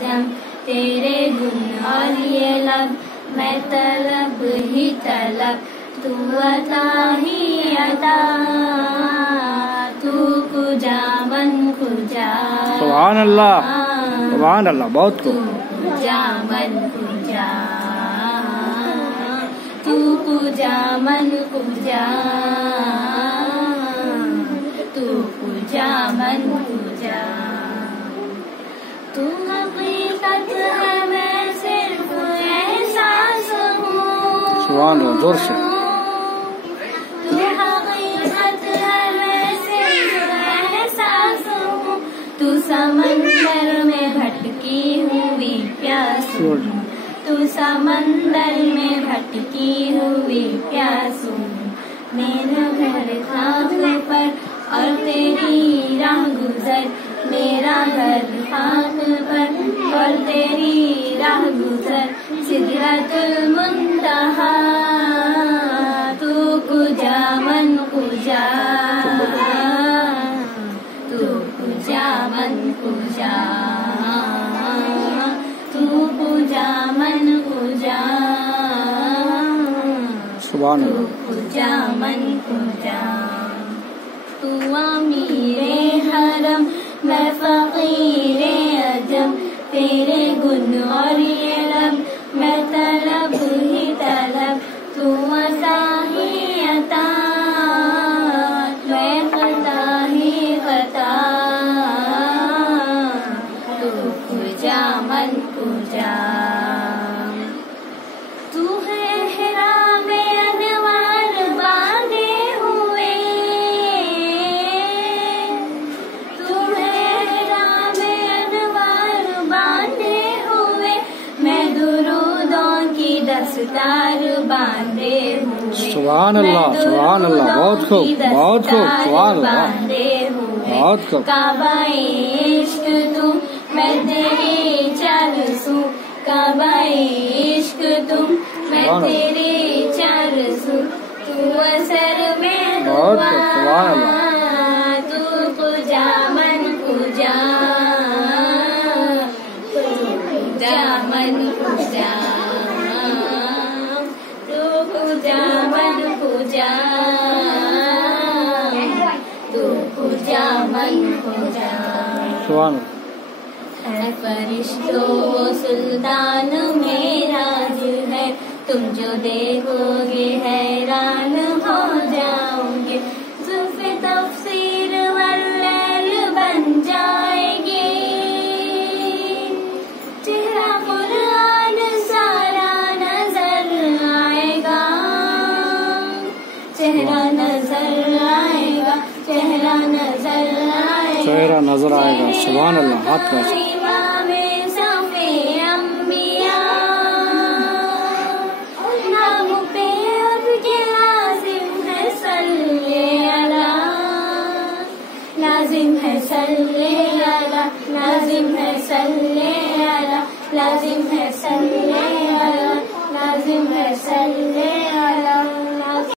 जम, तेरे गुण और ये लब, मैं तलब ही तलब, तू अता ही अता, तू कुजा मन कुजा। सुभान अल्लाह, सुभान अल्लाह, बहुत खूब। कुजा मन कुजा, तू कुजा मन कुजा, तू कुजा मन कुजा। तू हकीकत है, मैं सिर्फ एहसास हूँ। सुभान अल्लाह, जोर से। तू हकीकत है, मैं सिर्फ एहसास हूँ, तू समंदर में भटकी हुई प्यास हूँ, तू समंदर में भटकी हुई प्यास हूँ। मेरा घर खाक पर और तेरी राह गुजर, मेरा घर खाक पर और तेरी राह गुजर, सिदरतुल मुंतहा, तू कुजा मन कुजा, तू कुजा मन कुजा, तू कुजा मन कुजा, सुभान अल्लाह, कुजा मन कुजा। तू अमीरे हरम, मैं फकीरे अजम, तेरे गुण और ये लब, मैं तलब ही तलब, तू अता ही अता, मैं खता ही खता, तू कुजा मन कुजा। तू है हिरा में अनवार बांधे हुए, तू है हिरा में अनवार बांधे हुए, मैं दुरूदों की दस्तार बांधे हुए। सुभान अल्लाह, सुभान अल्लाह, बहुत खूब, बहुत खूब, सुभान अल्लाह, बहुत खूब। काबा इश्क तू, मैं तेरी चारसू, काबा इश्क तू, मैं तेरी चारसू, तू असर में दुआ, तू कुजा मन कुजा, तू कुजा मन कुजा, तू कुजा मन कुजा, तू कुजा मन कुजा। सुभान है फरिश्तों सुल्तान मेरा दिल है, तुम जो देखोगे हैरान हो जाओगे, जुल्फ़े तफसीर वल्लैल बन जाएगी, चेहरा कुरान सारा नजर आएगा, चेहरा नजर आएगा, चेहरा नजर आएगा, चेहरा नजर आएगा। सुभान अल्लाह, हाथ का लाजिम है सल्ले अला, लाजिम है सल्ले अला, लाजिम है सल्ले